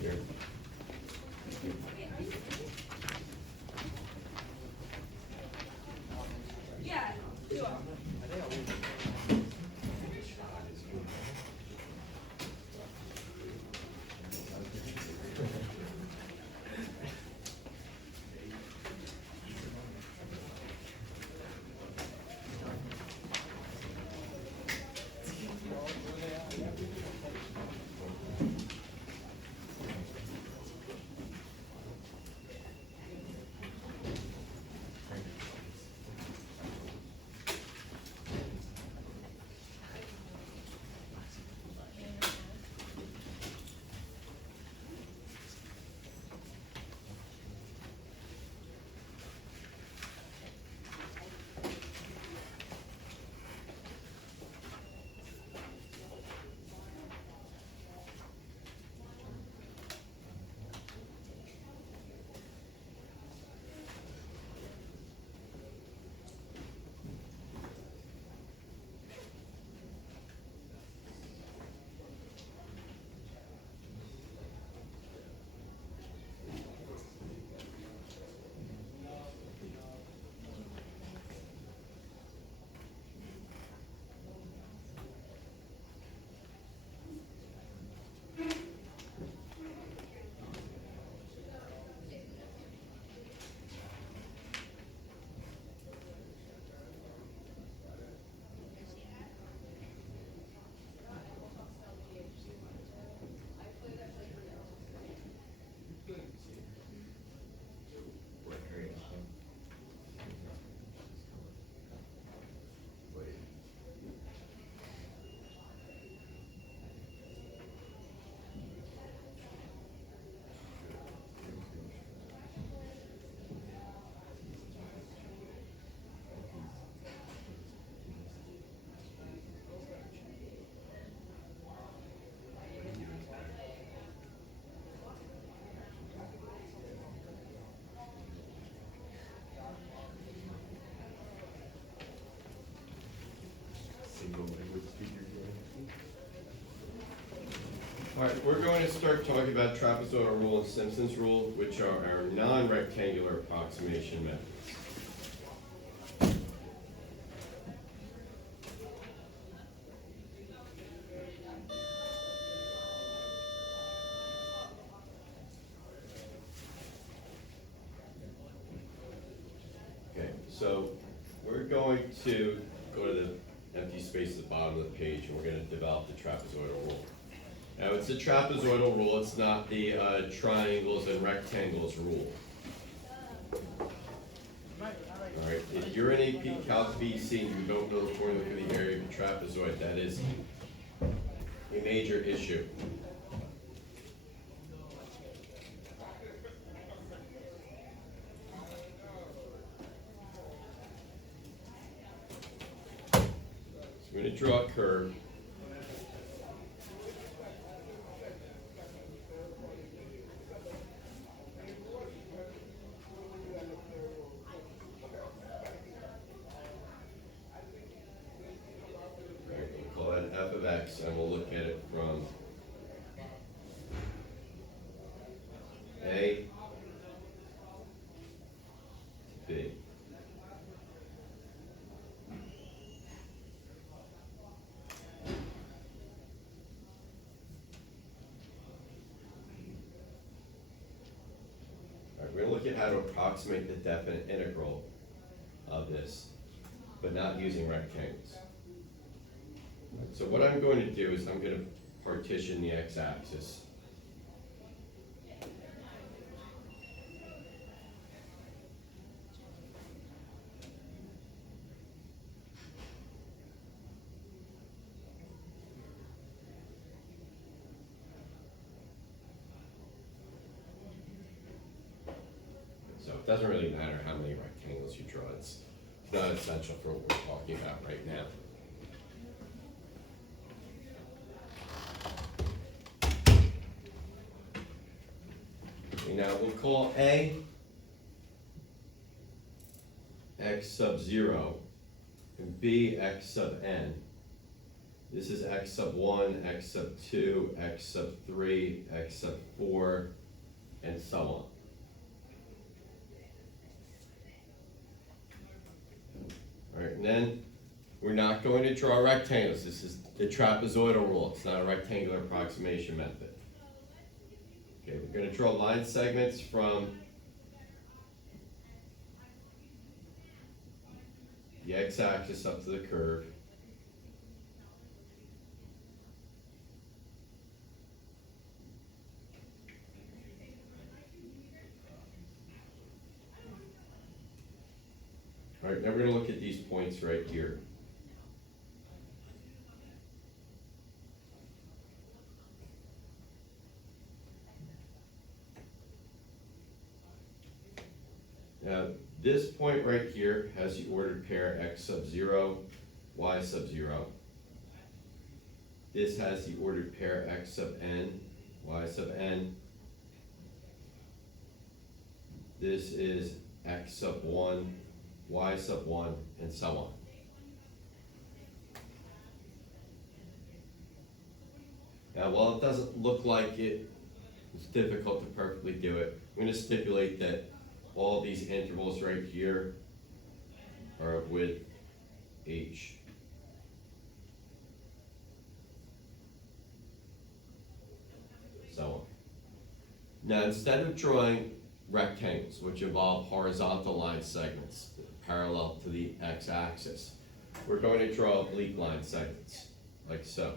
Here. Yeah, sure. All right, we're going to start talking about trapezoidal rule and Simpson's rule, which are our non-rectangular approximation methods. Okay, so we're going to go to the empty space at the bottom of the page, and we're going to develop the trapezoidal rule. Now, it's a trapezoidal rule, it's not the triangles and rectangles rule. All right, if you're in AP Calc BC and you don't know the formula for the area of a trapezoid, that is a major issue. So we're going to draw a curve. Call that f of x, and we'll look at it from A to B. All right, we're going to look at how to approximate the definite integral of this, but not using rectangles. So what I'm going to do is I'm going to partition the x-axis. So it doesn't really matter how many rectangles you draw. It's not essential for what we're talking about right now. Okay, now we'll call A x sub 0 and B x sub n. This is x sub 1, x sub 2, x sub 3, x sub 4, and so on. Alright, and then we're not going to draw rectangles. This is the trapezoidal rule. It's not a rectangular approximation method. Okay, we're going to draw line segments from the x-axis up to the curve. All right, now we're going to look at these points right here. Now, this point right here has the ordered pair x sub 0, y sub 0. This has the ordered pair x sub n, y sub n. This is x sub 1, y sub 1, and so on. Now, while it doesn't look like it's difficult to perfectly do it, I'm going to stipulate that all these intervals right here are of width h. So on. Now, instead of drawing rectangles, which involve horizontal line segments parallel to the x-axis, we're going to draw oblique line segments, like so.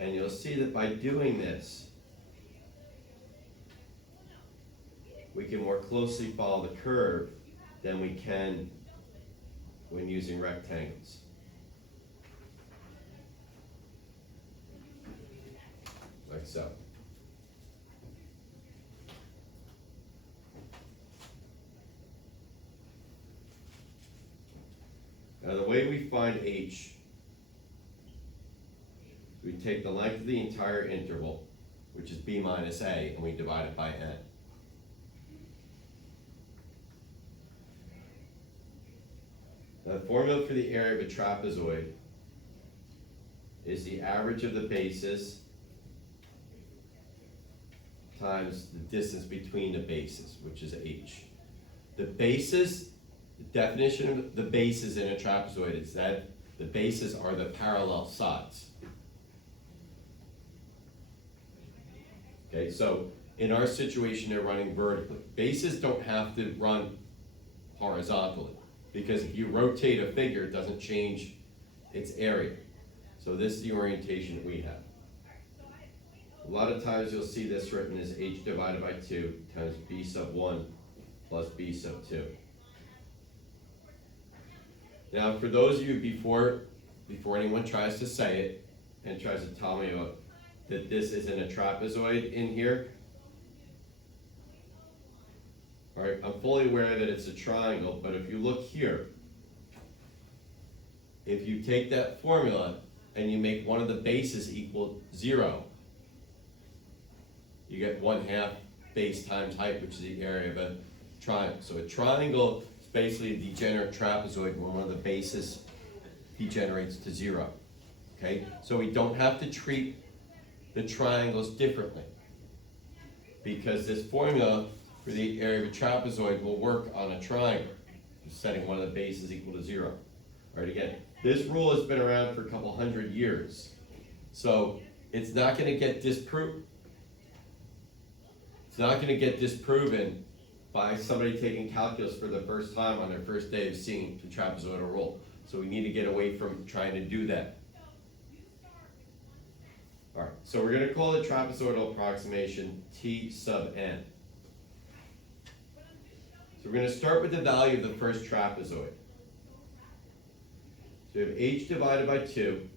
And you'll see that by doing this, we can more closely follow the curve than we can when using rectangles. Like so. Now the way we find h, we take the length of the entire interval, which is b minus a, and we divide it by n. Now, the formula for the area of a trapezoid is the average of the bases times the distance between the bases, which is h. The bases, the definition of the bases in a trapezoid is that the bases are the parallel sides. Okay, so in our situation, they're running vertically. Bases don't have to run horizontally, because if you rotate a figure, it doesn't change its area. So this is the orientation that we have. A lot of times you'll see this written as h divided by 2 times b sub 1 plus b sub 2. Now, for those of you before anyone tries to say it and tries to tell me that this isn't a trapezoid in here, all right, I'm fully aware that it's a triangle, but if you look here, if you take that formula and you make one of the bases equal 0, you get 1/2 base times height, which is the area of a triangle. So a triangle is basically a degenerate trapezoid when one of the bases degenerates to 0. Okay, so we don't have to treat the triangles differently, because this formula for the area of a trapezoid will work on a triangle, setting one of the bases equal to 0. All right, again, this rule has been around for a couple hundred years, so it's not going to get disproved. It's not going to get disproven by somebody taking calculus for the first time on their first day of seeing the trapezoidal rule. So we need to get away from trying to do that. All right, so we're going to call the trapezoidal approximation T sub n. So we're going to start with the value of the first trapezoid. So we have h divided by 2.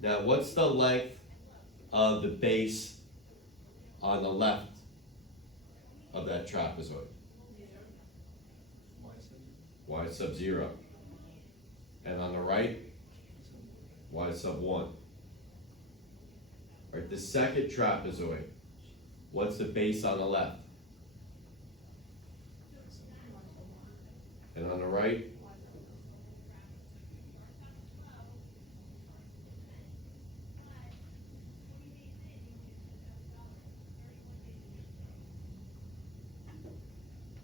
Now, what's the length of the base on the left of that trapezoid? Y sub 0. And on the right, y sub 1. All right, the second trapezoid, what's the base on the left? And on the right?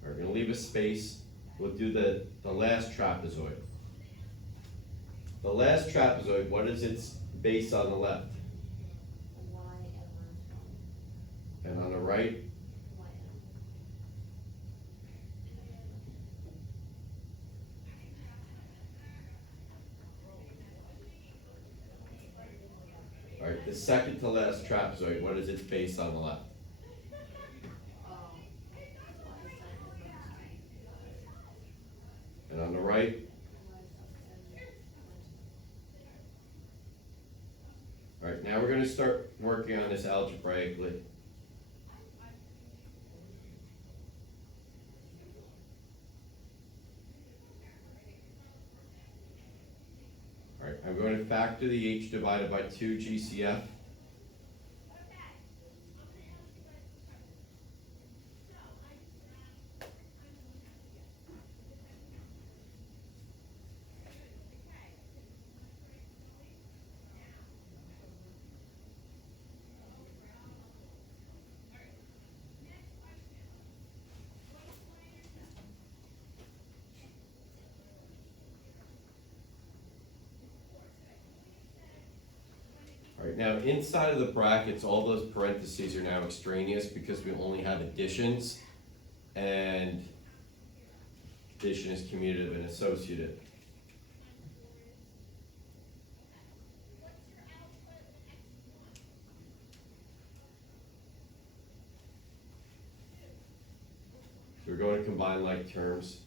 We're gonna leave a space. We'll do the last trapezoid. The last trapezoid, what is its base on the left? And on the right? All right, the second to last trapezoid, what is its base on the left? And on the right? All right, now we're going to start working on this algebraically. All right, I'm going to factor the h divided by 2 GCF. All right, now inside of the brackets, all those parentheses are now extraneous because we only have additions, and addition is commutative and associative. So we're going to combine like terms.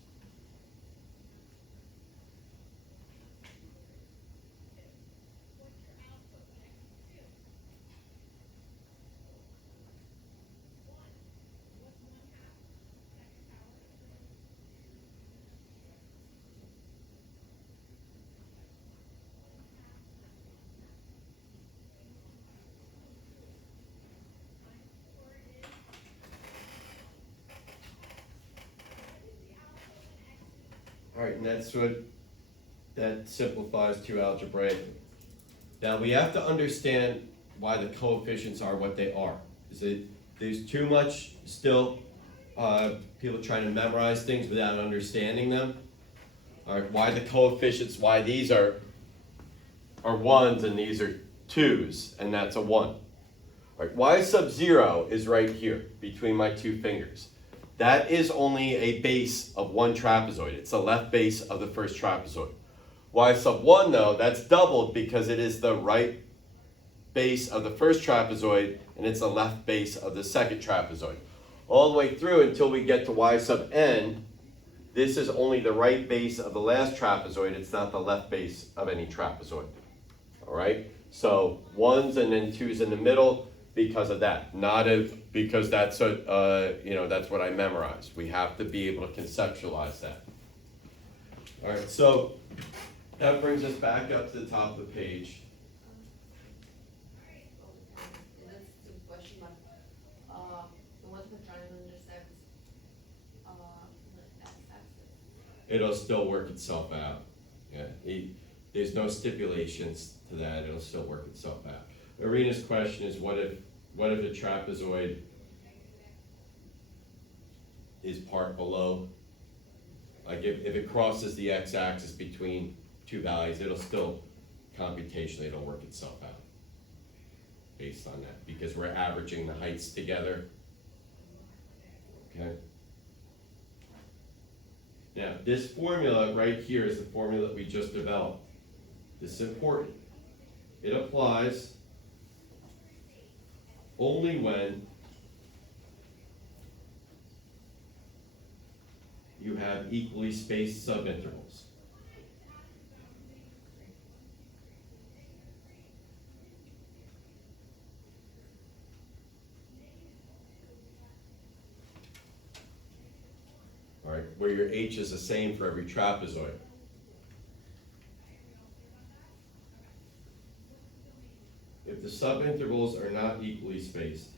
All right, and that simplifies to algebraic. Now we have to understand why the coefficients are what they are. There's too much still people trying to memorize things without understanding them. All right, why the coefficients? Why these are ones and these are twos, and that's a 1. All right, y sub 0 is right here between my two fingers. That is only a base of one trapezoid. It's the left base of the first trapezoid. Y sub 1, though, that's doubled because it is the right base of the first trapezoid and it's the left base of the second trapezoid. All the way through until we get to y sub n, this is only the right base of the last trapezoid. It's not the left base of any trapezoid. All right? So 1s and then 2s in the middle because of that. Because that's that's what I memorized. We have to be able to conceptualize that. All right, so that brings us back up to the top of the page. That's the question, but what the triangle intersects the x-axis? It'll still work itself out. Yeah, there's no stipulations to that. It'll still work itself out. Arena's question is, what if a trapezoid is part below? Like if it crosses the x-axis between two values, it'll still computationally it'll work itself out based on that because we're averaging the heights together. Okay. Now this formula right here is the formula that we just developed. This is important. It applies only when you have equally spaced subintervals. All right, where your h is the same for every trapezoid. If the subintervals are not equally spaced.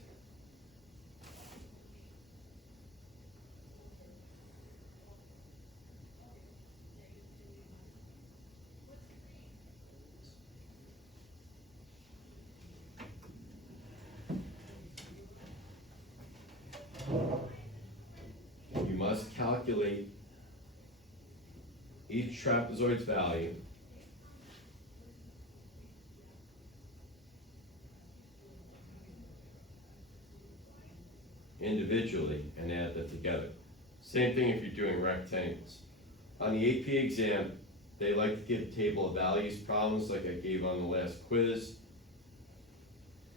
You must calculate each trapezoid's value individually and add them together. Same thing if you're doing rectangles. On the AP exam, they like to give table of values problems like I gave on the last quiz.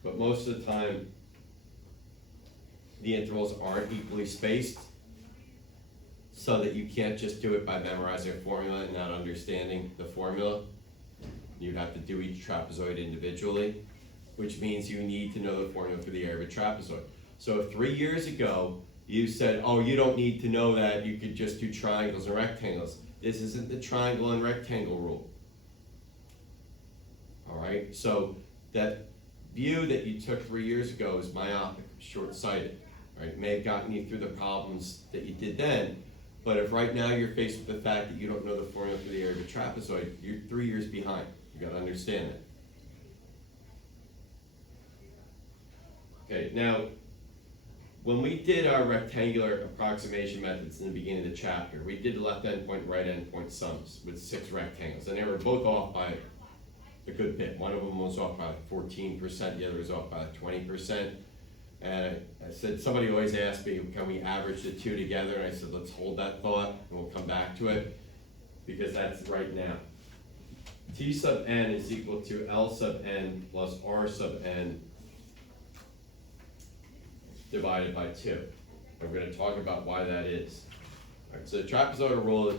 But most of the time, the intervals aren't equally spaced, so that you can't just do it by memorizing a formula and not understanding the formula. You'd have to do each trapezoid individually, which means you need to know the formula for the area of a trapezoid. So if 3 years ago, you said, oh, you don't need to know that, you could just do triangles and rectangles. This isn't the triangle and rectangle rule. All right, so that view that you took 3 years ago is myopic, short-sighted, right? It may have gotten you through the problems that you did then, but if right now you're faced with the fact that you don't know the formula for the area of a trapezoid, you're 3 years behind. You gotta understand it. Okay, now, when we did our rectangular approximation methods in the beginning of the chapter, we did left endpoint, right endpoint sums with 6 rectangles, and they were both off by a good bit. One of them was off by 14%, the other was off by 20%. And I said, somebody always asked me, can we average the two together? And I said, let's hold that thought, and we'll come back to it, because that's right now. T sub n is equal to L sub n plus R sub n divided by 2. We're going to talk about why that is. All right, so the trapezoidal rule,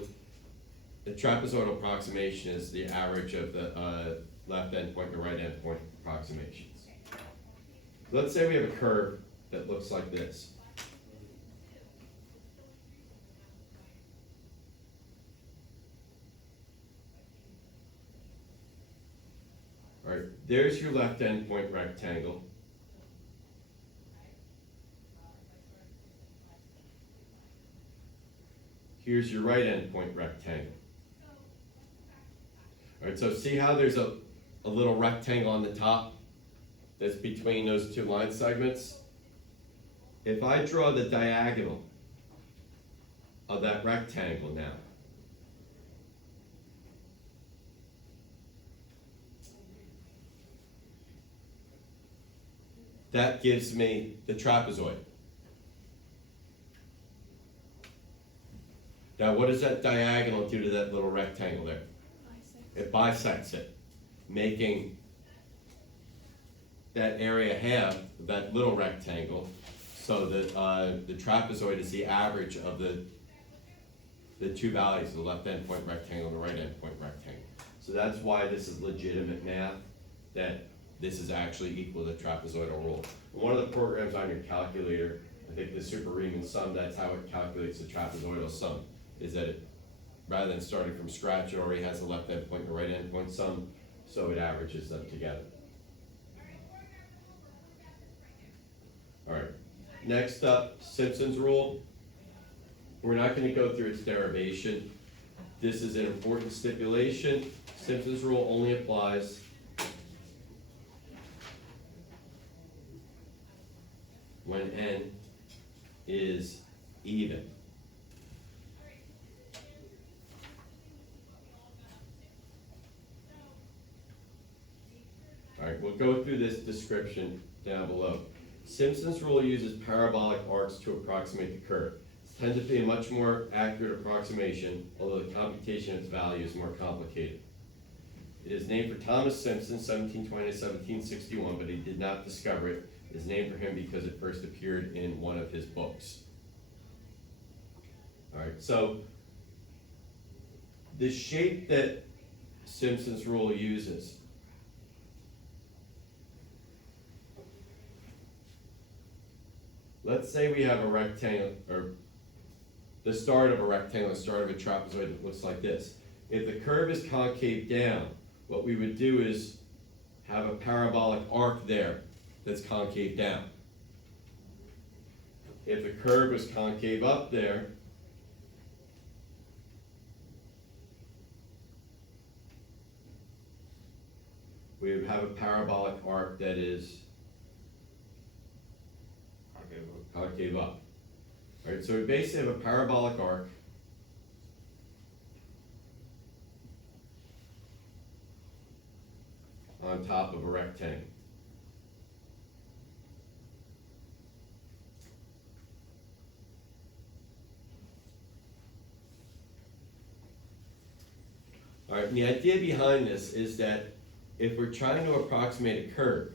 the trapezoidal approximation is the average of the left endpoint and right endpoint approximations. Let's say we have a curve that looks like this. All right, there's your left endpoint rectangle. Here's your right endpoint rectangle. All right, so see how there's a little rectangle on the top that's between those two line segments? If I draw the diagonal of that rectangle now, that gives me the trapezoid. Now, what does that diagonal do to that little rectangle there? It bisects it, making that area half of that little rectangle, so that the trapezoid is the average of the two values, the left endpoint rectangle and the right endpoint rectangle. So that's why this is legitimate math, that this is actually equal to the trapezoidal rule. One of the programs on your calculator, I think the super Riemann sum, that's how it calculates the trapezoidal sum, is that it, rather than starting from scratch, it already has the left endpoint and the right endpoint sum, so it averages them together. All right, next up, Simpson's rule. We're not going to go through its derivation. This is an important stipulation. Simpson's rule only applies when n is even. All right, we'll go through this description down below. Simpson's rule uses parabolic arcs to approximate the curve. It tends to be a much more accurate approximation, although the computation of its value is more complicated. It is named for Thomas Simpson, 1720 to 1761, but he did not discover it. It is named for him because it first appeared in one of his books. All right, so the shape that Simpson's rule uses let's say we have a rectangle, or the start of a rectangle, the start of a trapezoid that looks like this. If the curve is concave down, what we would do is have a parabolic arc there that's concave down. If the curve was concave up there, we would have a parabolic arc that is concave up. All right, so we basically have a parabolic arc on top of a rectangle. All right, and the idea behind this is that if we're trying to approximate a curve,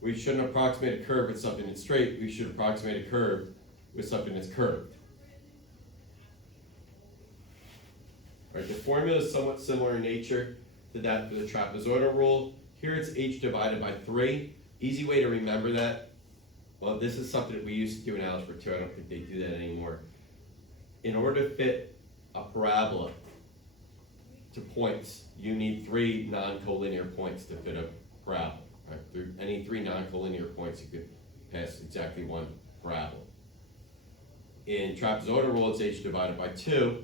we shouldn't approximate a curve with something that's straight, we should approximate a curve with something that's curved. All right, the formula is somewhat similar in nature to that for the trapezoidal rule. Here it's h divided by 3. Easy way to remember that. Well, this is something that we used to do in Algebra 2. I don't think they do that anymore. In order to fit a parabola to points, you need 3 non-collinear points to fit a parabola. Right? Through any 3 non-collinear points, you could pass exactly one parabola. In trapezoidal rule, it's h divided by 2.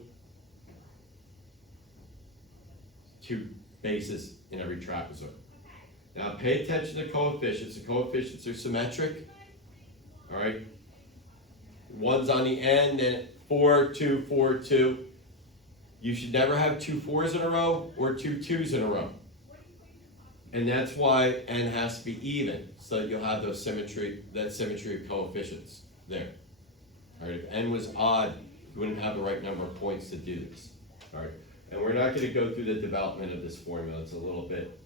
2 bases in every trapezoid. Now pay attention to coefficients. The coefficients are symmetric. All right. One's on the end and 4, 2, 4, 2. You should never have 2 4s in a row or 2 2s in a row. And that's why n has to be even, so that you'll have that symmetry of coefficients there. All right. If n was odd, you wouldn't have the right number of points to do this. All right. And we're not going to go through the development of this formula. It's a little bit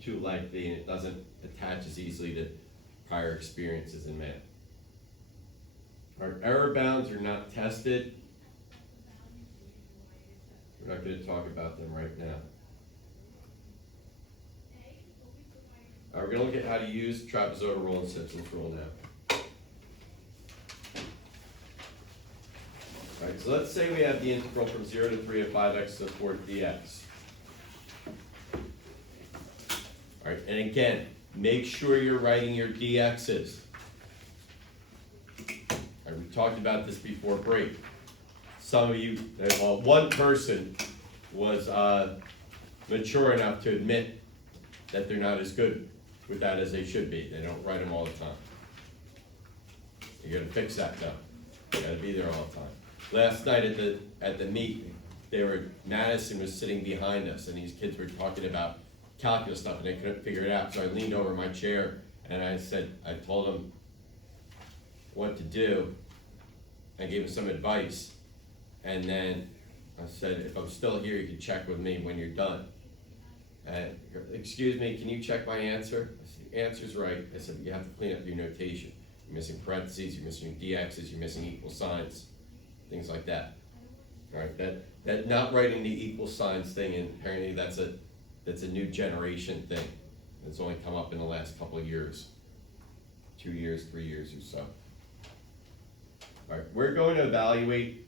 too lengthy, and it doesn't attach as easily to prior experiences in math. Our error bounds are not tested. We're not going to talk about them right now. All right, we're going to look at how to use trapezoidal rule and Simpson's rule now. All right, so let's say we have the integral from 0 to 3 of 5x to the 4th dx. All right, and again, make sure you're writing your dx's. All right, we talked about this before break. Some of you, well, one person was mature enough to admit that they're not as good with that as they should be. They don't write them all the time. You gotta fix that though. You gotta be there all the time. Last night at the meet, Madison was sitting behind us, and these kids were talking about calculus stuff, and they couldn't figure it out. So I leaned over my chair, and I told them what to do. I gave them some advice, and then I said, if I'm still here, you can check with me when you're done. And, excuse me, can you check my answer? I said, the answer's right. I said, you have to clean up your notation. You're missing parentheses, you're missing your dx's, you're missing equal signs, things like that. All right, that not writing the equal signs thing, and apparently that's a new generation thing. It's only come up in the last couple of years, 2 years, 3 years or so. All right, we're going to evaluate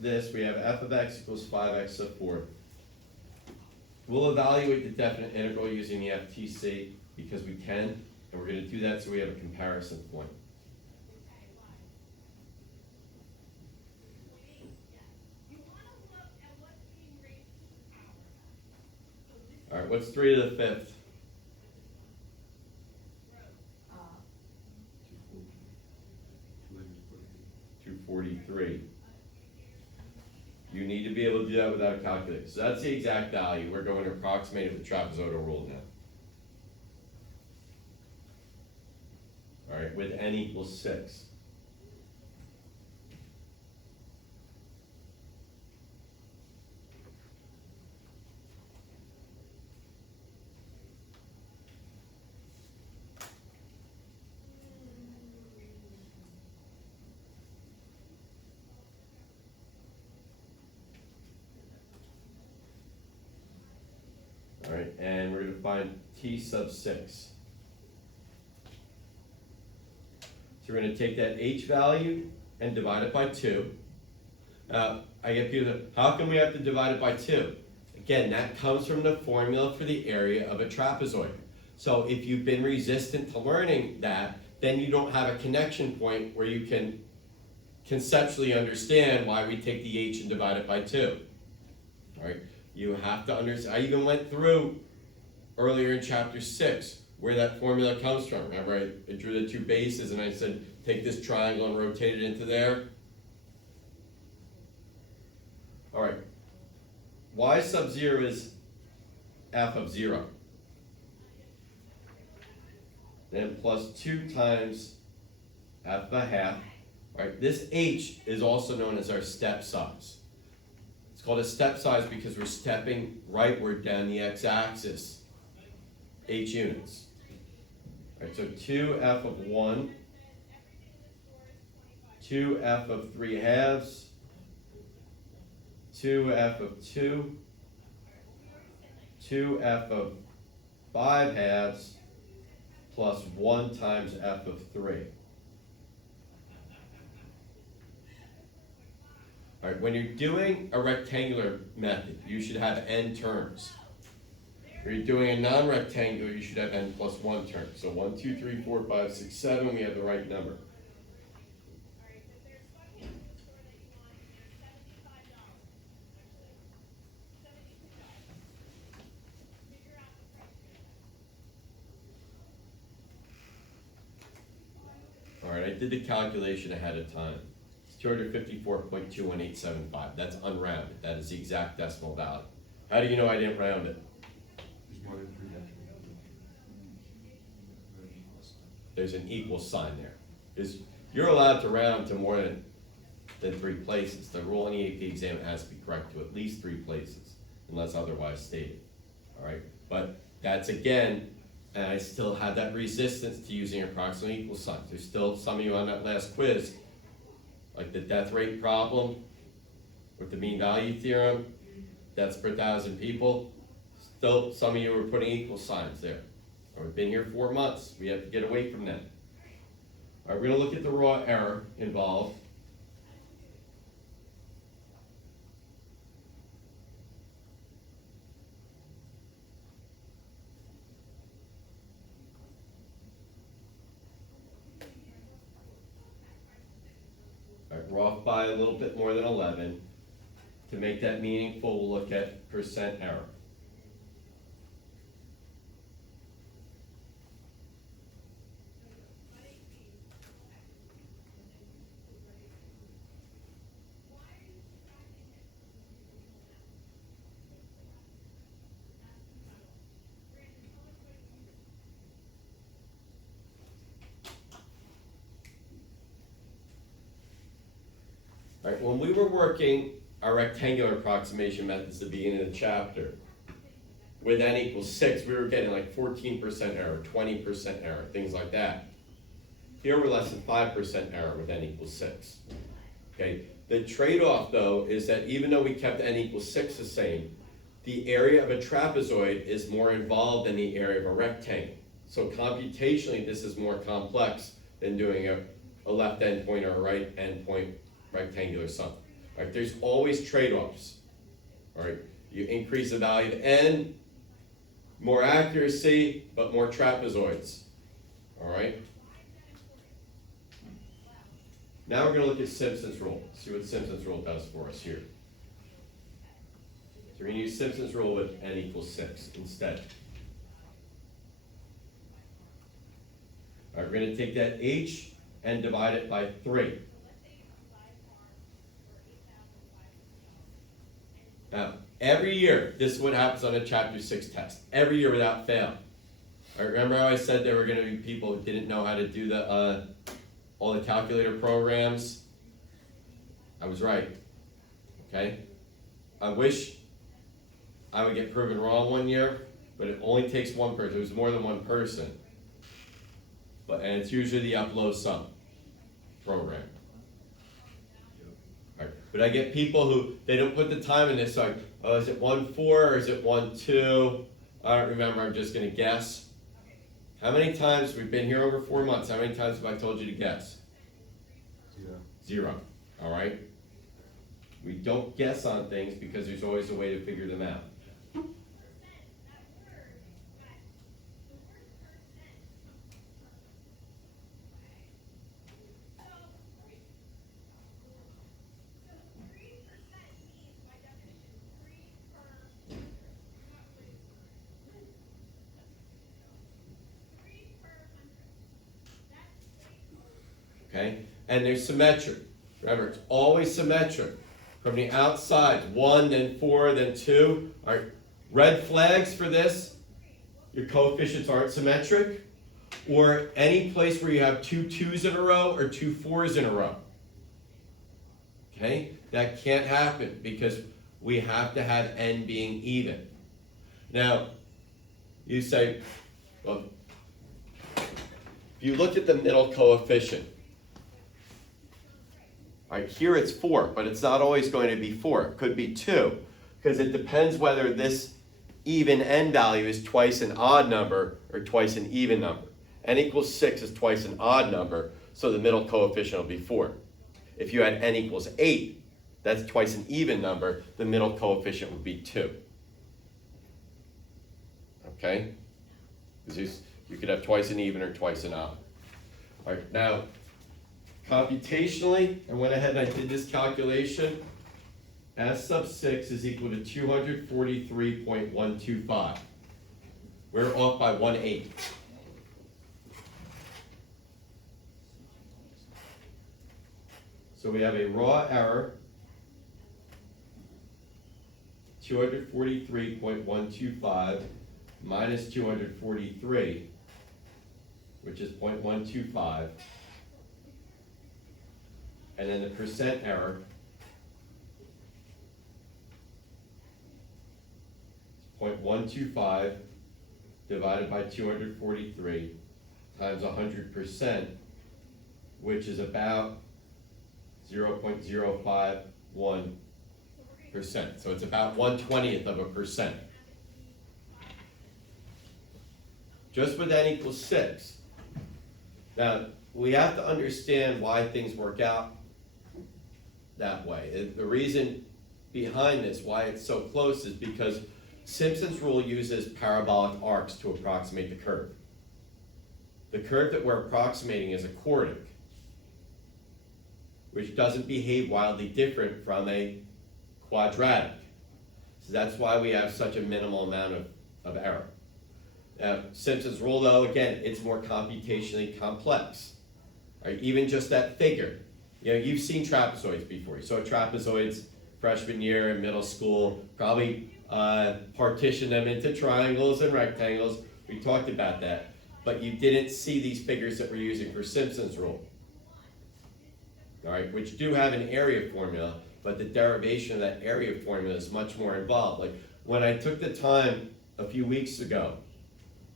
this. We have f of x equals 5x sub 4. We'll evaluate the definite integral using the FTC because we can, and we're going to do that so we have a comparison point. All right, what's 3 to the 5th? 243. You need to be able to do that without a calculator. So that's the exact value. We're going to approximate it with trapezoidal rule now. All right, with n equals 6. All right, and we're going to find t sub 6. So we're going to take that h value and divide it by 2. I get people, how can we have to divide it by 2? Again, that comes from the formula for the area of a trapezoid. So if you've been resistant to learning that, then you don't have a connection point where you can conceptually understand why we take the h and divide it by 2. All right? You have to understand. I even went through earlier in chapter 6 where that formula comes from. Remember, I drew the two bases and I said, take this triangle and rotate it into there. All right. Y sub 0 is f of 0. Then plus 2 times f a half. All right, this h is also known as our step size. It's called a step size because we're stepping rightward down the x-axis, h units. All right, so 2f of 1, 2f of 3 halves, 2f of 2, 2f of 5 halves, plus 1 times f of 3. All right, when you're doing a rectangular method, you should have n terms. When you're doing a non-rectangular, you should have n plus 1 terms. So 1, 2, 3, 4, 5, 6, 7, we have the right number. All right, I did the calculation ahead of time. It's 254.21875. That's unrounded. That is the exact decimal value. How do you know I didn't round it? There's an equal sign there. Because you're allowed to round to more than 3 places. The rule in the AP exam has to be correct to at least 3 places, unless otherwise stated. All right, but that's again, and I still have that resistance to using approximately equal signs. There's still some of you on that last quiz, like the death rate problem with the mean value theorem, deaths per 1,000 people. Still, some of you were putting equal signs there. We've been here 4 months. We have to get away from that. All right, we're going to look at the raw error involved. All right, we're off by a little bit more than 11. To make that meaningful, we'll look at percent error. All right, when we were working our rectangular approximation methods at the beginning of the chapter, with n equals 6, we were getting like 14% error, 20% error, things like that. Here we're less than 5% error with n equals 6. Okay, the trade-off though is that even though we kept n equals 6 the same, the area of a trapezoid is more involved than the area of a rectangle. So computationally, this is more complex than doing a left endpoint or a right endpoint rectangular sum. All right, there's always trade-offs. All right, you increase the value of n, more accuracy, but more trapezoids. All right. Now we're going to look at Simpson's rule. See what Simpson's rule does for us here. So we're going to use Simpson's rule with n equals 6 instead. All right, we're going to take that h and divide it by 3. Now, every year, this is what happens on a Chapter 6 test. Every year without fail. All right, remember how I said there were going to be people who didn't know how to do the all the calculator programs? I was right. Okay? I wish I would get proven wrong one year, but it only takes one person. It was more than one person. And it's usually the upload sum program. Right. But I get people who, they don't put the time in this, like, oh, is it 1-4 or is it 1-2? I don't remember, I'm just gonna guess. How many times, we've been here over 4 months, how many times have I told you to guess? 0, all right? We don't guess on things because there's always a way to figure them out. okay? And they're symmetric. Remember, it's always symmetric. From the outside, 1, then 4, then 2. All right, red flags for this, your coefficients aren't symmetric, or any place where you have 2 2s in a row or 2 4s in a row. Okay, that can't happen because we have to have n being even. Now, you say, well, if you look at the middle coefficient, all right, here it's 4, but it's not always going to be 4. It could be 2, because it depends whether this even n value is twice an odd number or twice an even number. N equals 6 is twice an odd number, so the middle coefficient will be 4. If you had n equals 8, that's twice an even number, the middle coefficient would be 2. Okay? Because you could have twice an even or twice an odd. All right, now, computationally, I went ahead and I did this calculation. S sub 6 is equal to 243.125. We're off by 1/8. So we have a raw error, 243.125 minus 243, which is 0.125. And then the percent error is 0.125 divided by 243 times 100%, which is about 0.051%. So it's about 1/20th of a percent. Just with n equals 6. Now, we have to understand why things work out that way. The reason behind this, why it's so close, is because Simpson's rule uses parabolic arcs to approximate the curve. The curve that we're approximating is a chordic, which doesn't behave wildly different from a quadratic. So that's why we have such a minimal amount of error. Now, Simpson's rule, though, again, it's more computationally complex. Right? Even just that figure. You know, you've seen trapezoids before. You saw trapezoids freshman year in middle school, probably partition them into triangles and rectangles. We talked about that. But you didn't see these figures that we're using for Simpson's rule. All right, which do have an area formula, but the derivation of that area formula is much more involved. Like when I took the time a few weeks ago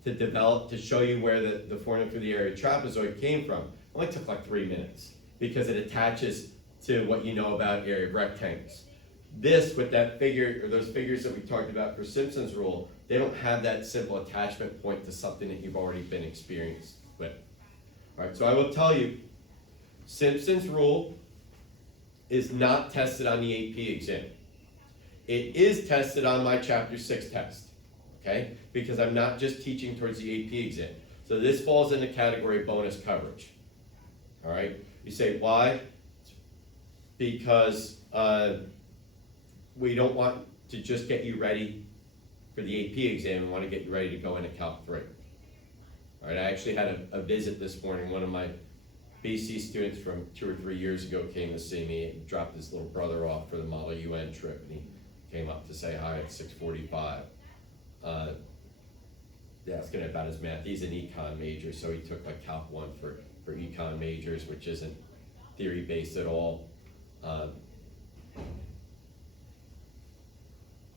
to show you where the formula for the area trapezoid came from, it only took like 3 minutes because it attaches to what you know about area of rectangles. This, with that figure, or those figures that we talked about for Simpson's rule, they don't have that simple attachment point to something that you've already been experienced with. All right, so I will tell you, Simpson's rule is not tested on the AP exam. It is tested on my Chapter 6 test, okay? Because I'm not just teaching towards the AP exam. So this falls in the category of bonus coverage, all right? You say, why? Because we don't want to just get you ready for the AP exam. We want to get you ready to go into Calc 3. All right, I actually had a visit this morning. One of my BC students from 2 or 3 years ago came to see me and dropped his little brother off for the Model UN trip, and he came up to say hi at 6:45. Asking about his math. He's an econ major, so he took like Calc 1 for econ majors, which isn't theory-based at all.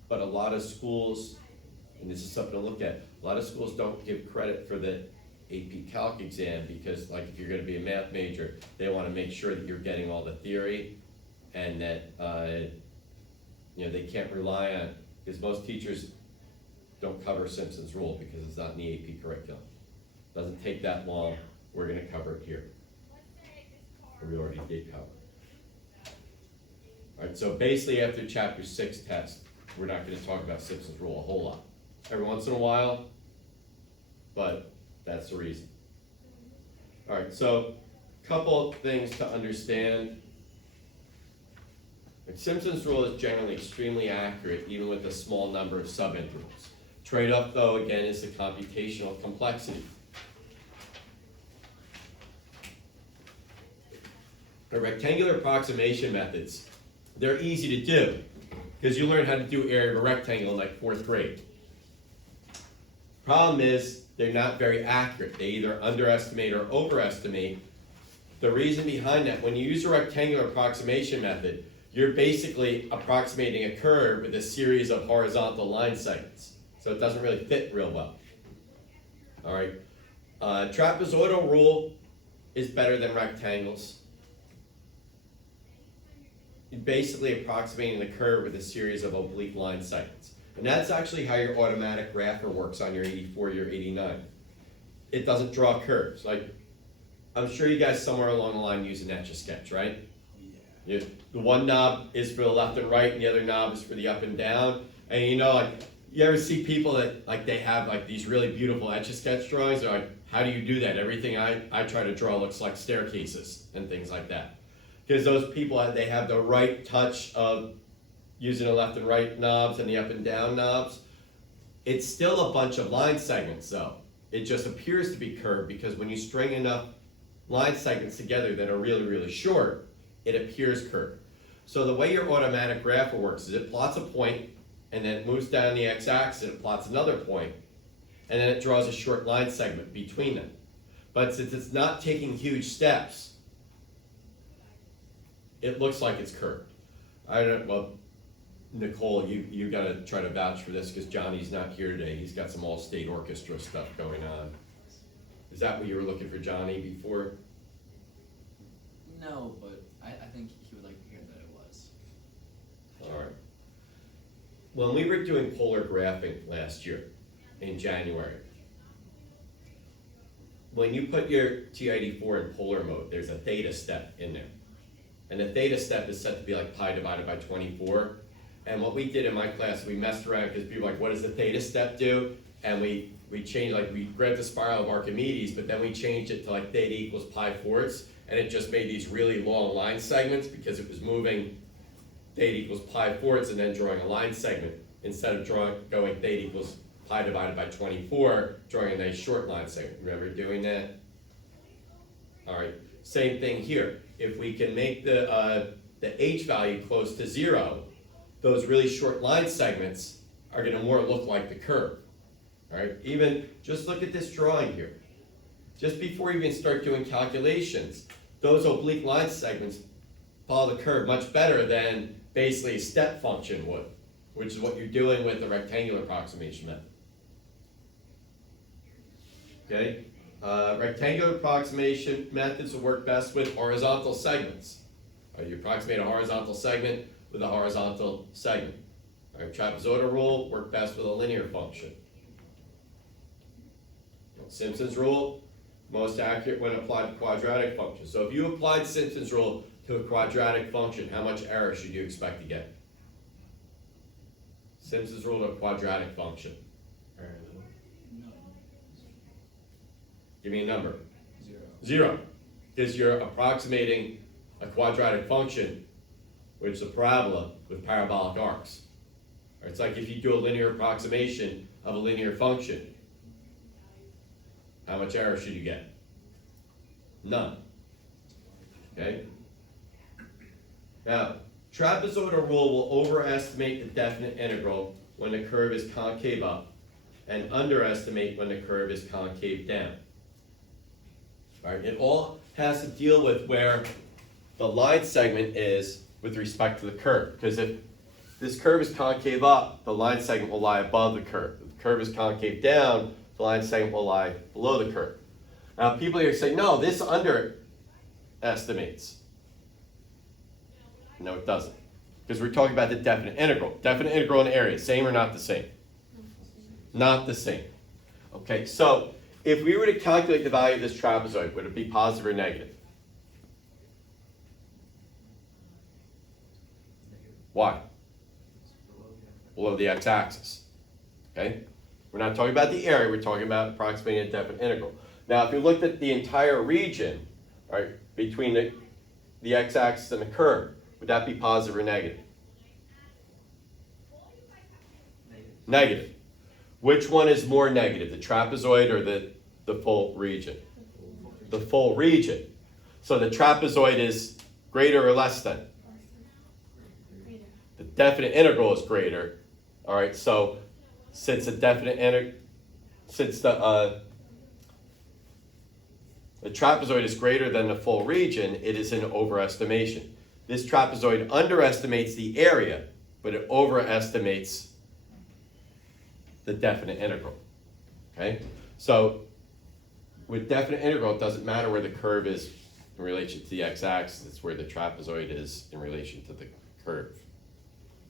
But a lot of schools, and this is something to look at, a lot of schools don't give credit for the AP Calc exam because, like, if you're going to be a math major, they want to make sure that you're getting all the theory and that they can't rely on, because most teachers don't cover Simpson's rule because it's not in the AP curriculum. It doesn't take that long. We're going to cover it here. Or we already did cover it. All right, so basically after Chapter 6 test, we're not going to talk about Simpson's rule a whole lot. Every once in a while, but that's the reason. All right, so a couple things to understand. Simpson's rule is generally extremely accurate, even with a small number of subintervals. Trade-off, though, again, is the computational complexity. the rectangular approximation methods, they're easy to do because you learn how to do area of a rectangle in like 4th grade. Problem is, they're not very accurate. They either underestimate or overestimate. The reason behind that, when you use a rectangular approximation method, you're basically approximating a curve with a series of horizontal line segments. So it doesn't really fit real well. All right. Trapezoidal rule is better than rectangles. You're basically approximating the curve with a series of oblique line segments. And that's actually how your automatic grapher works on your 84, your 89. It doesn't draw curves. Like, I'm sure you guys somewhere along the line use an Etch-a-Sketch, right? Yeah. The one knob is for the left and right, and the other knob is for the up and down. And you know, like, you ever see people that, like, they have, like, these really beautiful Etch-a-Sketch drawings? They're like, how do you do that? Everything I try to draw looks like staircases and things like that. Because those people, they have the right touch of using the left and right knobs and the up and down knobs. It's still a bunch of line segments though. It just appears to be curved because when you string enough line segments together that are really, really short, it appears curved. So the way your automatic grapher works is it plots a point and then it moves down the x-axis and it plots another point and then it draws a short line segment between them. But since it's not taking huge steps, it looks like it's curved. I don't know, well, Nicole, you got to try to vouch for this because Johnny's not here today. He's got some all-state orchestra stuff going on. Is that what you were looking for Johnny before? No, but I think he would like to hear that it was. All right. When we were doing polar graphing last year in January, when you put your TI-84 in polar mode, there's a theta step in there. And the theta step is set to be like pi divided by 24. And what we did in my class, we messed around because people were like, what does the theta step do? And we changed, like we grabbed the spiral of Archimedes, but then we changed it to like theta equals pi fourths. And it just made these really long line segments because it was moving theta equals pi fourths and then drawing a line segment. Instead of going theta equals pi divided by 24, drawing a nice short line segment. Remember doing that? All right, same thing here. If we can make the h value close to 0, those really short line segments are going to more look like the curve. All right, even just look at this drawing here. Just before you even start doing calculations, those oblique line segments follow the curve much better than basically a step function would, which is what you're doing with the rectangular approximation method. Okay, rectangular approximation methods will work best with horizontal segments. You approximate a horizontal segment with a horizontal segment. All right, trapezoidal rule work best with a linear function. Simpson's rule, most accurate when applied to quadratic functions. So if you applied Simpson's rule to a quadratic function, how much error should you expect to get? Simpson's rule to a quadratic function. No. Give me a number. 0. 0. Because you're approximating a quadratic function, which is a parabola with parabolic arcs. It's like if you do a linear approximation of a linear function, how much error should you get? None. Okay? Now, trapezoidal rule will overestimate the definite integral when the curve is concave up and underestimate when the curve is concave down. All right, it all has to deal with where the line segment is with respect to the curve. Because if this curve is concave up, the line segment will lie above the curve. If the curve is concave down, the line segment will lie below the curve. Now people here say, no, this underestimates. No, it doesn't. Because we're talking about the definite integral. Definite integral and area, same or not the same? Not the same. Okay, so if we were to calculate the value of this trapezoid, would it be positive or negative? Why? Below the x-axis. Okay? We're not talking about the area, we're talking about approximating a definite integral. Now, if you looked at the entire region, right, between the x-axis and the curve, would that be positive or negative? Negative. Which one is more negative, the trapezoid or the full region? The full region. So the trapezoid is Greater or less than? The definite integral is greater. All right, so since the trapezoid is greater than the full region, it is an overestimation. This trapezoid underestimates the area, but it overestimates the definite integral. Okay, so with definite integral, it doesn't matter where the curve is in relation to the x-axis, it's where the trapezoid is in relation to the curve.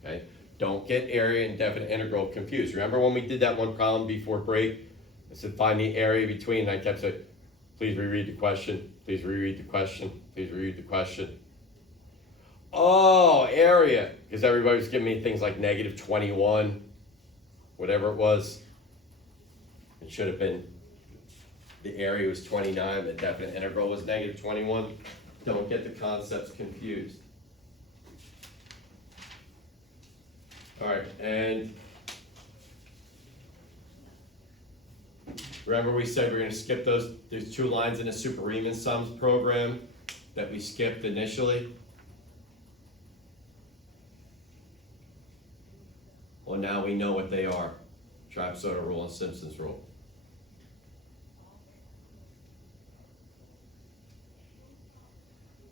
Okay, don't get area and definite integral confused. Remember when we did that one problem before break? I said find the area between, and I kept saying, please reread the question, please reread the question, please reread the question. Oh, area, because everybody was giving me things like -21, whatever it was. It should have been, the area was 29, the definite integral was -21. Don't get the concepts confused. All right, and remember we said we're going to skip those, there's 2 lines in the super Riemann sums program that we skipped initially. Well, now we know what they are. Trapezoidal rule and Simpson's rule.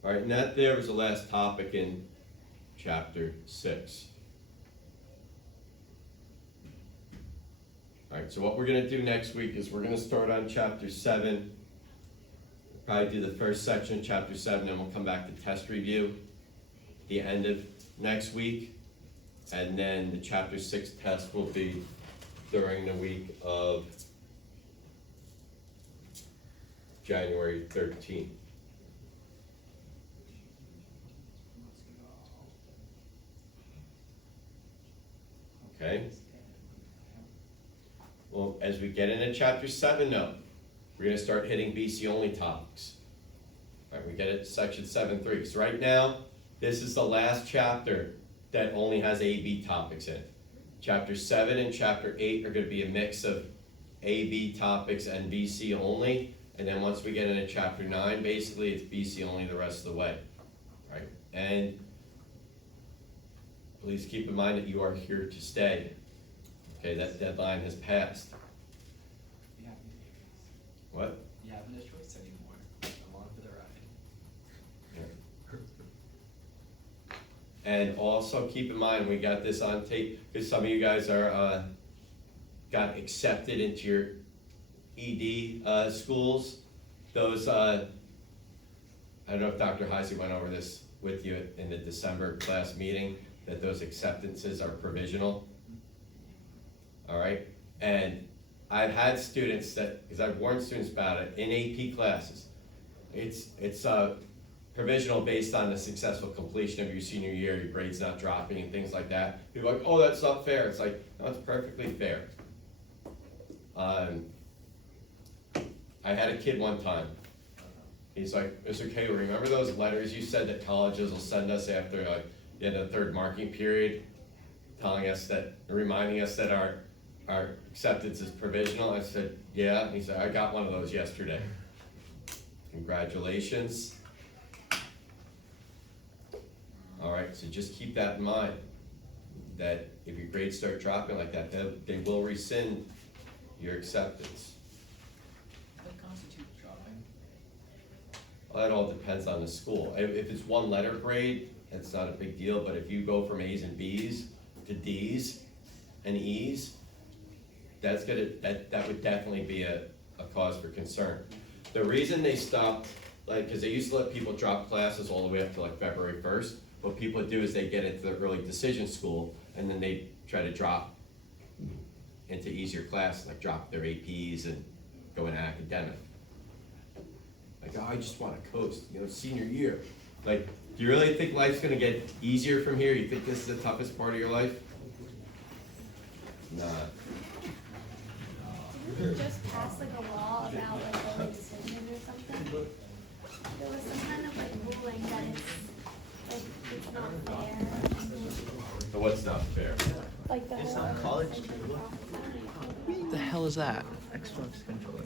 All right, and that there was the last topic in chapter 6. All right, so what we're going to do next week is we're going to start on chapter 7. We'll probably do the first section of chapter 7, and we'll come back to test review at the end of next week. And then the chapter 6 test will be during the week of January 13th. Okay? Well, as we get into chapter 7 now, we're going to start hitting BC only topics. All right, we get it to section 7.3. So right now, this is the last chapter that only has A-B topics in it. Chapter 7 and chapter 8 are going to be a mix of A-B topics and BC only. And then once we get into chapter 9, basically it's BC only the rest of the way. All right? And please keep in mind that you are here to stay. Okay, that deadline has passed. You have, What? you have no choice anymore. I'm on for the ride. And also keep in mind, we got this on tape, because some of you guys are got accepted into your ED schools. Those, I don't know if Dr. Heisey went over this with you in the December class meeting, that those acceptances are provisional. All right, and I've had students that, because I've warned students about it, in AP classes, it's provisional based on the successful completion of your senior year, your grades not dropping and things like that. People are like, oh, that's not fair. It's like, no, it's perfectly fair. I had a kid one time. He's like, Mr. K, remember those letters you said that colleges will send us after the end of the 3rd marking period, telling us that, reminding us that our acceptance is provisional? I said, yeah. And he said, I got one of those yesterday. Congratulations. All right, so just keep that in mind, that if your grades start dropping like that, they will rescind your acceptance. What constitutes dropping? Well, that all depends on the school. If it's 1 letter grade, it's not a big deal, but if you go from A's and B's to D's and E's, that would definitely be a cause for concern. The reason they stopped, because they used to let people drop classes all the way up to February 1st, what people do is they get into the early decision school, and then they try to drop into easier classes, like drop their APs and go into academic. Like, oh, I just want to coast, senior year. Like, do you really think life's going to get easier from here? You think this is the toughest part of your life? Nah. Didn't we just pass a law about early decision or something? There was some kind of ruling that it's not fair. So what's not fair? Like the It's whole not college. early decision process. What the hell is that? Xbox controller.